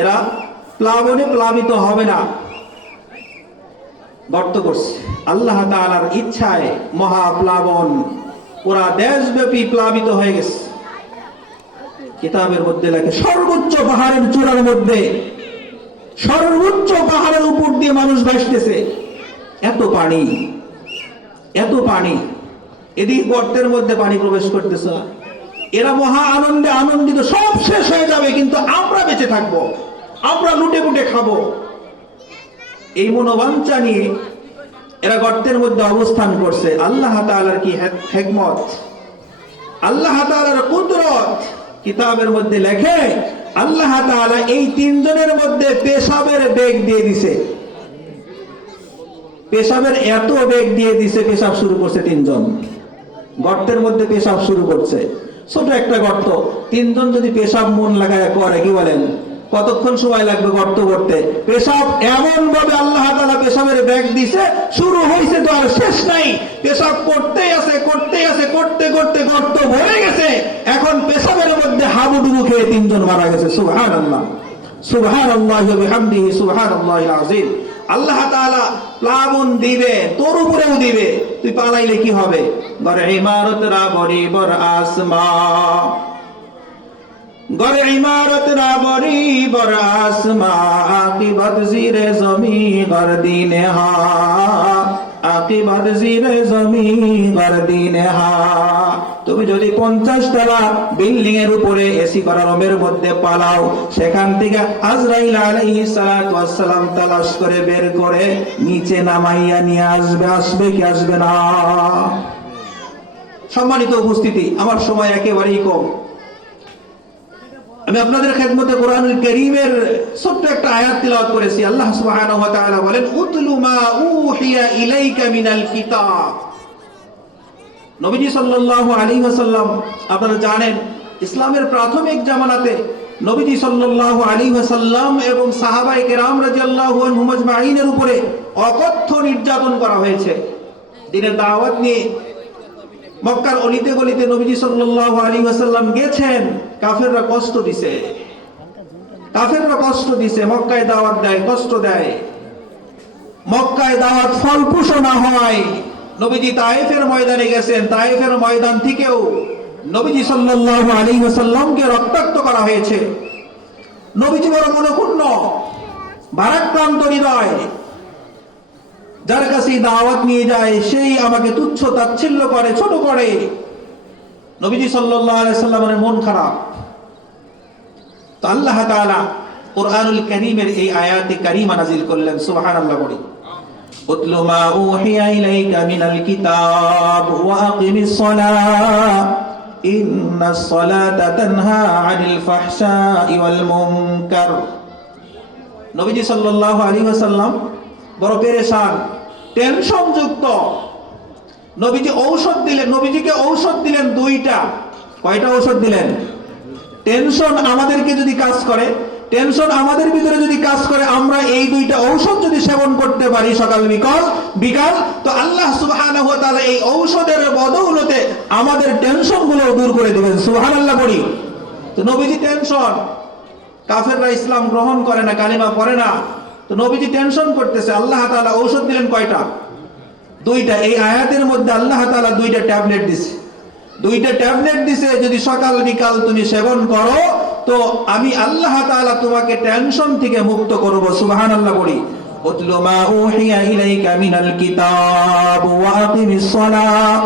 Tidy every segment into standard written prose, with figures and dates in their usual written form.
এরা প্লাবনে প্লাবিত হবে না। গর্ত করছে আল্লাহ তাআলার ইচ্ছায়, মহাপ্লাবন পুরা দেশব্যাপী প্লাবিত হয়ে গেছে। কিতাবের মধ্যে লেখে সর্বোচ্চ পাহাড়ের চূড়ার মধ্যে, সর্বোচ্চ পাহাড়ের উপর দিয়ে মানুষ ভাসতেছে। এত পানি, এত পানি, এদিকে গর্তের মধ্যে পানি প্রবেশ করতেছে। এরা মহা আনন্দে আনন্দিত, সব শেষ হয়ে যাবে কিন্তু আমরা বেঁচে থাকবো, আমরা লুটে পুটে খাবো, এই মনোবাঞ্ছা নিয়ে এরা গর্তের মধ্যে অবস্থান করছে। আল্লাহ তাআলার কি হিকমত, আল্লাহ তাআলার কুদরত। কিতাবের মধ্যে লেখে আল্লাহ তাআলা এই তিনজনের মধ্যে পেশাবের বেগ দিয়ে দিছে। পেশাবের এত বেগ দিয়ে দিছে, পেশাব শুরু করছে তিনজন। গর্তের মধ্যে পেশাব শুরু করছে, ছোট একটা গর্ত, তিনজন যদি পেশাব মন লাগায় করে, কি বলেন কতক্ষণ সময় লাগবে গর্ত করতে? পেশাব এমন ভাবে আল্লাহ তাআলা পেশাবের বেগ দিছে, শুরু হয়েছে তো আর শেষ নাই। পেশাব করতেই আছে, করতেই আছে, করতে করতে গর্ত ভরে গেছে। এখন পেশাবের মধ্যে হাবুডুবু খেয়ে তিনজন মারা গেছে। সুবহানাল্লাহ, সুবহানাল্লাহি ওয়া বিহামদিহি, সুবহানাল্লাহিল আযীম। আল্লাহ তাআলা প্লাবন দিবে, তোর উপরেও দিবে, তুই পালাইলে কি হবে? গরে ইমারত রা বরি বর আসমা, গরে ইমারত রা বরি বর আসমা, আকিবত জিরে জমি গর দিনে হা, আকিবত জিরে জমি গর দিনে হা। তুমি যদি 50 তলা বিল্ডিং এর উপরে এসি করা রুমের মধ্যে পালাও, সেখান থেকে আজরাইল আলাইহিস সালাতু ওয়াস সালাম তালাশ করে বের করে নিচে নামাইয়া নিয়ে আসবে। আসবে কি আসবে না? সম্মানিত উপস্থিতি, আমার সময় একেবারেই কম। আমি আপনাদের খেদমতে কোরআনুল কারীমের ছোট্ট একটা আয়াত তিলাওয়াত করেছি। আল্লাহ সুবহানাহু ওয়া তাআলা বলেন, উতলু মা উহিয়া ইলাইকা মিনাল কিতাব। নবীজি সাল্লাল্লাহু আলাইহি ওয়াসাল্লাম, আপনারা জানেন ইসলামের প্রাথমিক জামানাতে নবীজি সাল্লাল্লাহু আলাইহি ওয়াসাল্লাম এবং সাহাবায়ে কেরাম রাদিয়াল্লাহু আনহুম আজমাইনের উপরে অকথ্য নির্যাতন করা হয়েছে। দ্বীনের দাওয়াত নিয়ে মক্কার অলিতে গলিতে নবীজি সাল্লাল্লাহু আলাইহি ওয়াসাল্লাম গেছেন, কাফেররা কষ্ট দিছে, কাফেররা কষ্ট দিছে। মক্কায় দাওয়াত দেয়, কষ্ট দেয়। মক্কায় দাওয়াত ফলপ্রসূ না হয়। নবীজি তায়েফের ময়দানে গেছেন, তায়েফের ময়দান থেকেও নবীজি সাল্লাল্লাহু আলাইহি ওয়াসাল্লামকে রক্তাক্ত করা হয়েছে। নবীজি বড় মনোক্ষুণ্ণ, ভারাক্রান্ত হৃদয়, যার কাছে দাওয়াত নিয়ে যায় সেই আমাকে তুচ্ছ তাচ্ছিল্য করে, ছোট করে। নবীজি সাল্লাল্লাহু আলাইহি ওয়াসাল্লামের মন খারাপ। তো আল্লাহ তাআলা কোরআনুল কারীমের এই আয়াতে কারীমা নাযিল করলেন। সুবহানাল্লাহ বলি, উতলু মা উহিয়া ইলাইকা মিনাল কিতাব ওয়া আকিমিস সালাহ ইন্নাস সালাতা তানহা আনিল ফাহশাই ওয়াল মুনকার। নবীজি সাল্লাল্লাহু আলাইহি ওয়াসাল্লাম বড় পেরেশান, টেনশন যুক্ত। নবীজি ঔষধ দিলেন, নবীজিকে ঔষধ দিলেন দুইটা। কয়টা ঔষধ দিলেন? টেনশন আমাদেরকে যদি কাজ করে, টেনশন আমাদের ভিতরে যদি কাজ করে, আমরা এই দুইটা ঔষধ যদি সেবন করতে পারি সকাল বিকাল, তো আল্লাহ সুবহানাহু ওয়া তাআলা এই ঔষধের বদৌলতে আমাদের টেনশন গুলো দূর করে দিবেন। সুবহানাল্লাহ বলি। তো নবীজি টেনশন, কাফেররা ইসলাম গ্রহণ করে না, কালিমা পড়ে না। তো নবীজি টেনশন করতেছে। আল্লাহ তাআলা ঔষধ দিলেন কয়টা? দুইটা। এই আয়াতের মধ্যে আল্লাহ তাআলা দুইটা ট্যাবলেট দিছে, দুইটা ট্যাবলেট দিছে। যদি সকাল বিকাল তুমি সেবন করো, তো আমি আল্লাহ তাআলা তোমাকে টেনশন থেকে মুক্ত করব। সুবহানাল্লাহ বলি। উতলু মা উহিয়া ইলাইকা মিনাল কিতাব ওয়া আকিমিস সালাহ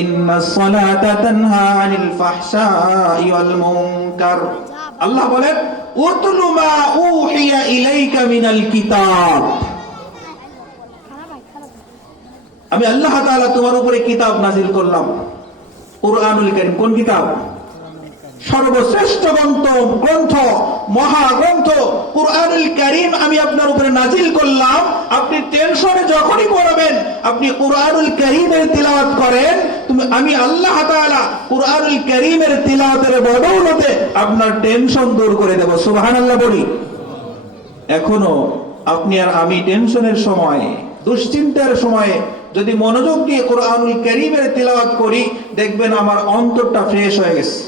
ইন্নাস সালাতা তানহা আনিল ফাহশাই ওয়াল মুনকার। আল্লাহ বলেন, উতলু মা উহিয়া ইলাইকা মিনাল কিতাব। আমি আল্লাহ তাআলা তোমার উপরে কিতাব নাজিল করলাম, কুরআনুল কারীম। কোন কিতাব? সর্বশ্রেষ্ঠ গ্রন্থ, মহাগ্রন্থ কুরআনুল কারীম আমি আপনার উপরে নাজিল করলাম। আপনি টেনশনে যখনই পড়বেন, আপনি কুরআনুল কারীমের তিলাওয়াত করেন, আমি আল্লাহ তাআলা কুরআনুল কারীমের তিলাওয়াতের বদৌলতে আপনার টেনশন দূর করে দেব। সুবহানাল্লাহ বলি। এখনো আপনি আর আমি টেনশনের সময়, দুশ্চিন্তার সময়ে যদি মনোযোগ দিয়ে কুরআনুল কারীমের তিলাওয়াত করি, দেখবেন আমার অন্তরটা ফ্রেশ হয়ে গেছে।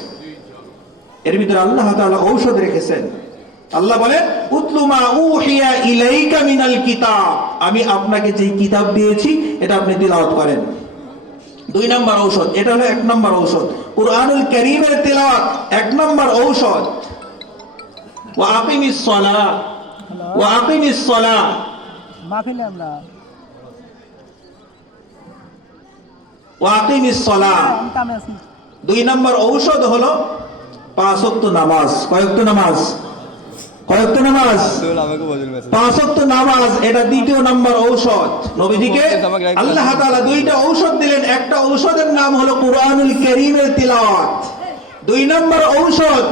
এর ভিতরে আল্লাহ তাআলা ঔষধ রেখেছেন। আল্লাহ বলেন উতলু মা উহিয়া ইলাইকা মিনাল কিতাব, আমি আপনাকে যেই কিতাব দিয়েছি এটা আপনি তিলাওয়াত করেন। 2 নম্বর ঔষধ, এটা হলো 1 নম্বর ঔষধ। কুরআনুল কারীমের তিলাওয়াত 1 নম্বর ঔষধ। ওয়া আকিমিস সালাহ, ওয়া আকিমিস সালাহ, মাহফিলে আমরা ওয়া আকিমিস সালাহ। কামে আছি। 2 নম্বর ঔষধ হলো 5 ওয়াক্ত নামাজ। কয় ওয়াক্ত নামাজ? কয় ওয়াক্ত নামাজ? 5 ওয়াক্ত নামাজ, এটা 2 নম্বর ঔষধ। নবীজিকে আল্লাহ তাআলা 2টা ঔষধ দিলেন। একটা ঔষধের নাম হলো কুরআনুল কারীমের তিলাওয়াত। 2 নম্বর ঔষধ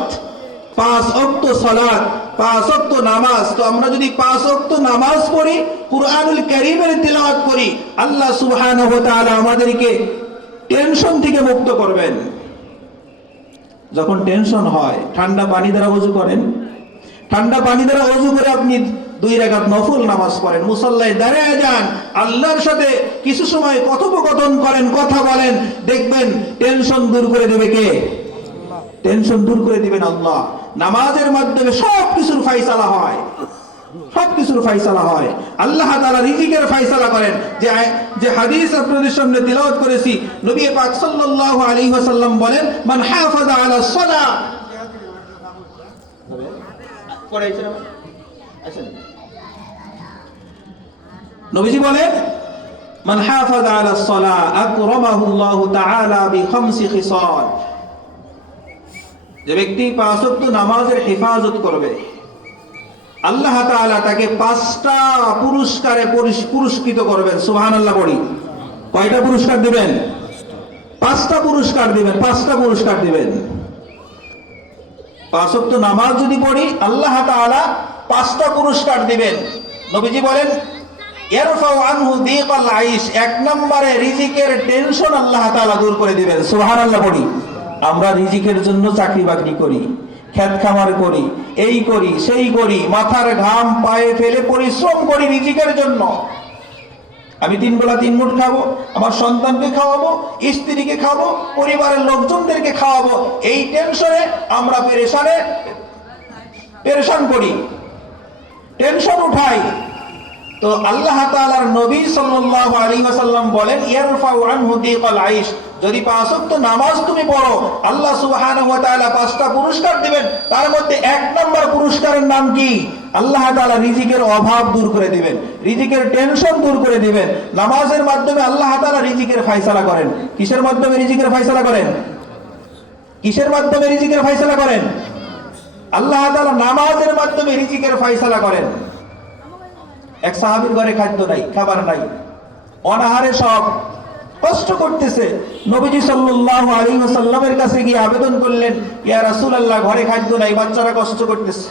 5 ওয়াক্ত সালাত, 5 ওয়াক্ত নামাজ। তো আমরা যদি 5 ওয়াক্ত নামাজ পড়ি, কুরআনুল কারীমের তিলাওয়াত করি, আল্লাহ সুবহানাহু ওয়া তাআলা আমাদেরকে টেনশন থেকে মুক্ত করবেন। যখন টেনশন হয়, ঠান্ডা পানি দ্বারা ওযু করেন, ঠান্ডা পানি দ্বারা ওযু করে আপনি 2 রাকাত নফল নামাজ পড়েন, মুসাল্লায় দাঁড়িয়ে যান, আল্লাহর সাথে কিছু সময় কথোপকথন করেন, কথা বলেন, দেখবেন টেনশন দূর করে দেবে কে? টেনশন দূর করে দিবেন আল্লাহ। নামাজের মাধ্যমে সবকিছুর ফায়সালা হয়, সবকিছুর ফায়সালা হয়। আল্লাহ তাআলা রিজিকের ফায়সালা করেন। যে হাদিস আপনাদের সামনে তিলাওয়াত করেছি, নবী পাক সাল্লাল্লাহু আলাইহি ওয়াসাল্লাম বলেন, মান হাফাযা আলা সালাহ, নবীজি বলেন, মান হাফাযা আলা সালাহ আকরামাহু আল্লাহু তাআলা বিখামসি খিসাল, যে ব্যক্তি 5 ওয়াক্ত নামাজের হেফাজত করবে, আল্লাহ তাআলা তাকে 5টা পুরস্কারে পুরস্কৃত করবেন। সুবহানাল্লাহ পড়ি। কয়টা পুরস্কার দিবেন? 5টা পুরস্কার দিবেন, 5টা পুরস্কার দিবেন। 5 ওয়াক্ত নামাজ যদি পড়ি, আল্লাহ তাআলা 5টা পুরস্কার দিবেন। নবীজি বলেন, ইয়ারফাউ আনহু দীকাল আইশ, 1 নম্বরে রিজিকের টেনশন আল্লাহ তাআলা দূর করে দিবেন। সুবহানাল্লাহ পড়ি। আমরা রিজিকের জন্য চাকরি বাকরি করি, খেত খামার করি, এই করি সেই করি, মাথার ঘাম পায়ে ফেলে পরিশ্রম করি রিজিকের জন্য। আমি 3 বেলা 3 মুঠ খাবো, আমার সন্তানকে খাওয়াবো, স্ত্রীকে খাবো, পরিবারের লোকজনদেরকে খাওয়াবো, এই টেনশনে আমরা পেরেশান করি, টেনশন উঠাই। তো আল্লাহ তাআলার নবী সাল্লাল্লাহু আলাইহি ওয়াসাল্লাম বলেন, ইয়ারফাউ আনহু দীকাল আইশ, যদি 5 ওয়াক্ত নামাজ তুমি পড়ো, আল্লাহ সুবহানাহু ওয়া তাআলা 5টা পুরস্কার দিবেন। তার মধ্যে 1 নম্বর পুরস্কারের নাম কি? আল্লাহ তাআলা রিজিকের অভাব দূর করে দিবেন, রিজিকের টেনশন দূর করে দিবেন। নামাজের মাধ্যমে আল্লাহ তাআলা রিজিকের ফয়সালা করেন। কিসের মাধ্যমে রিজিকের ফয়সালা করেন? কিসের মাধ্যমে রিজিকের ফয়সালা করেন? আল্লাহ তাআলা নামাজের মাধ্যমে রিজিকের ফয়সালা করেন। এক সাহাবীর ঘরে খাদ্য নাই, খাবার নাই, অনাহারে সব কষ্ট করতেছে। নবীজি সাল্লাল্লাহু আলাইহি ওয়াসাল্লামের কাছে গিয়ে আবেদন করলেন, ইয়া রাসূলুল্লাহ, ঘরে খাদ্য নাই, বাচ্চারা কষ্ট করতেছে,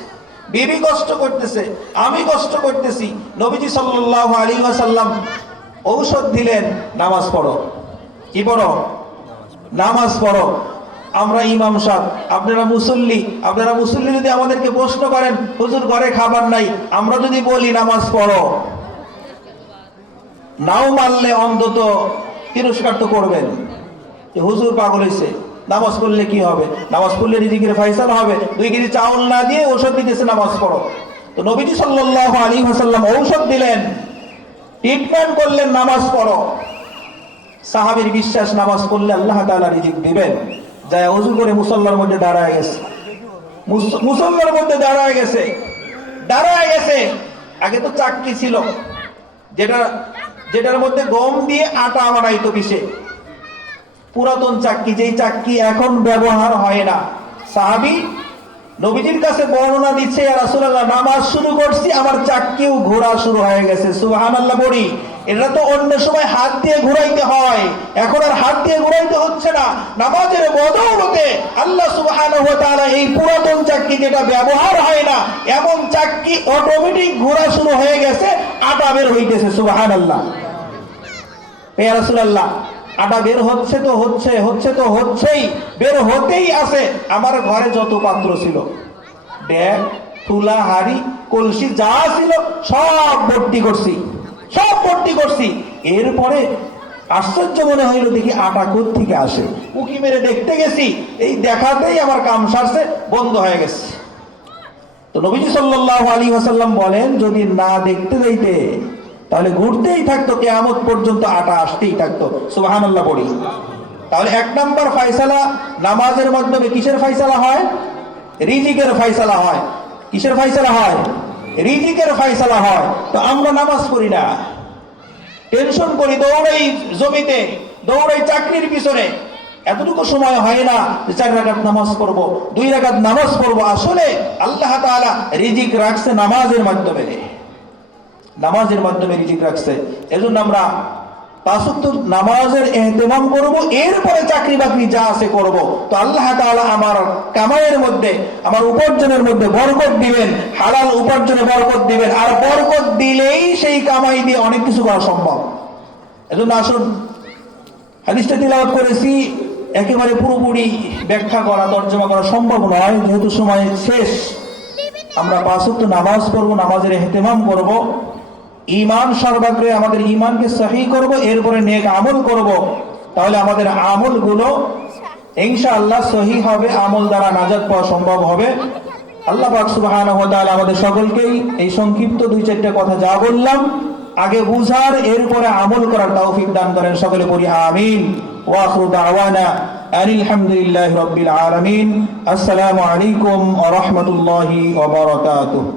বিবি কষ্ট করতেছে, আমি কষ্ট করতেছি। নবীজি সাল্লাল্লাহু আলাইহি ওয়াসাল্লাম ঔষধ দিলেন, নামাজ পড়ো। কি পড়ো? নামাজ পড়ো। আমরা ইমাম সাহেব, আপনারা মুসল্লি যদি আমাদেরকে প্রশ্ন করেন, হুজুর ঘরে খাবার নাই, আমরা যদি বলি নামাজ পড়ো, নাও মানলে অন্তত তিরস্কার তো করবেন যে হুজুর পাগল হয়েছে, নামাজ পড়লে কি হবে? নামাজ পড়লে রিজিকের ফয়সালা হবে। 2 কেজি চাউল না দিয়ে ঔষধ দিতেছে, নামাজ পড়ো। তো নবীজি সাল্লাল্লাহু আলাইহি ওয়াসাল্লাম ঔষধ দিলেন, ট্রিটমেন্ট করলেন, নামাজ পড়ো। সাহাবীর বিশ্বাস, নামাজ পড়লে আল্লাহ তাআলা রিজিক দিবেন। যায় ওযু করে মুসল্লার মধ্যে দাঁড়ায় গেছে, মুসল্লার মধ্যে দাঁড়ায় গেছে। আগে তো চাকরি ছিল, যেটার মধ্যে গম দিয়ে আটা বানাইতো পিষে, পুরাতন চাকরি, যেই চাকরি এখন ব্যবহার হয় না। সাহাবী নবীজির কাছে বর্ণনা দিচ্ছে, ইয়া রাসূলুল্লাহ, নামাজ শুরু করছি, আমার চাকরিও ঘোরা শুরু হয়ে গেছে। সুবহানাল্লাহ বলি। এটা তো অন্য সময় হাত দিয়ে ঘুরাইতে হয়, এখন আর হাত দিয়ে ঘুরাইতে হচ্ছে না। নামাজের বদৌলতে আল্লাহ সুবহানাহু ওয়া তাআলা এই পুরাতন চাকরি, যেটা ব্যবহার হয় না, এমন চাকরি অটোমেটিক ঘোরা শুরু হয়ে গেছে, আটা বের হইতেছে। সুবহানাল্লাহ। ইয়া রাসূলুল্লাহ, আটা বের হচ্ছেই, বের হতেই আছে। আমার ঘরে যত পাত্র ছিল, ড্যাগ, তুলা, হাড়ি, কলসি যা ছিল সব ভর্তি করছি। এরপরে আশ্চর্য মনে হইল, দেখি আটা কোত্থেকে আসে। উকি মেরে দেখতে গেছি, এই দেখাতেই আমার কাম সারছে, বন্ধ হয়ে গেছে। তো নবীজি সাল্লাল্লাহু আলাইহি ওয়াসাল্লাম বলেন, যদি না দেখতে যাইতে তাহলে ঘুরতেই থাকতো, কিয়ামত পর্যন্ত আটা আসতেই থাকতো। সুবহানাল্লাহ পড়ি। তাহলে এক নম্বর ফয়সালা নামাজের মাধ্যমে কিসের ফয়সালা হয়? রিজিকের ফয়সালা হয়। কিসের ফয়সালা হয়? রিজিকের ফয়সালা হয়। তো আমরা নামাজ পড়ি না, টেনশন করি, দৌড়াই জমিতে, দৌড়াই চাকরির পিছনে, এতটুকু সময় হয় না যে 4 রাকাত নামাজ পড়বো, 2 রাকাত নামাজ পড়বো। আসলে আল্লাহ তাআলা রিজিক রাখছে নামাজের মাধ্যমে, নামাজের মাধ্যমে রিজিক রাখছে। এজন্য আমরা 5 ওয়াক্ত নামাজের ইহতিমাম করব, এরপরে চাকরি বাকরি যা আছে করব। তো আল্লাহ তাআলা আমার কামাইয়ের মধ্যে, আমার উপার্জনের মধ্যে বরকত দিবেন, হালাল উপার্জনে বরকত দিবেন, আর বরকত দিলেই সেই কামাই দিয়ে অনেক কিছু করা সম্ভব। এজন্য আসুন, হাদিসটা তিলাওয়াত করেছি, একেবারে পুরোপুরি ব্যাখ্যা করা, তর্জমা করা সম্ভব নয়, যেহেতু সময় শেষ। আমরা 5 ওয়াক্ত নামাজ পড়বো, নামাজের ইহতিমাম করব, ঈমান সর্বাগ্রে আমাদের ঈমানকে সহিহ করব, এরপরে নেক আমল করব। তাহলে আমাদের আমলগুলো ইনশাআল্লাহ সহিহ হবে, আমল দ্বারা নাজাত পাওয়া সম্ভব হবে। আল্লাহ পাক সুবহানাহু ওয়া তাআলা আমাদের সকলকেই এই সংক্ষিপ্ত 2-4টা কথা যা বললাম আগে বুঝার, এরপরে আমল করার তৌফিক দান করেন। সকলে পড়ি আমিন। ওয়া আখিরু দাওয়ানা আনিল হামদুলিল্লাহি রাব্বিল আলামিন। আসসালামু আলাইকুম ওয়া রাহমাতুল্লাহি ওয়া বারাকাতুহু।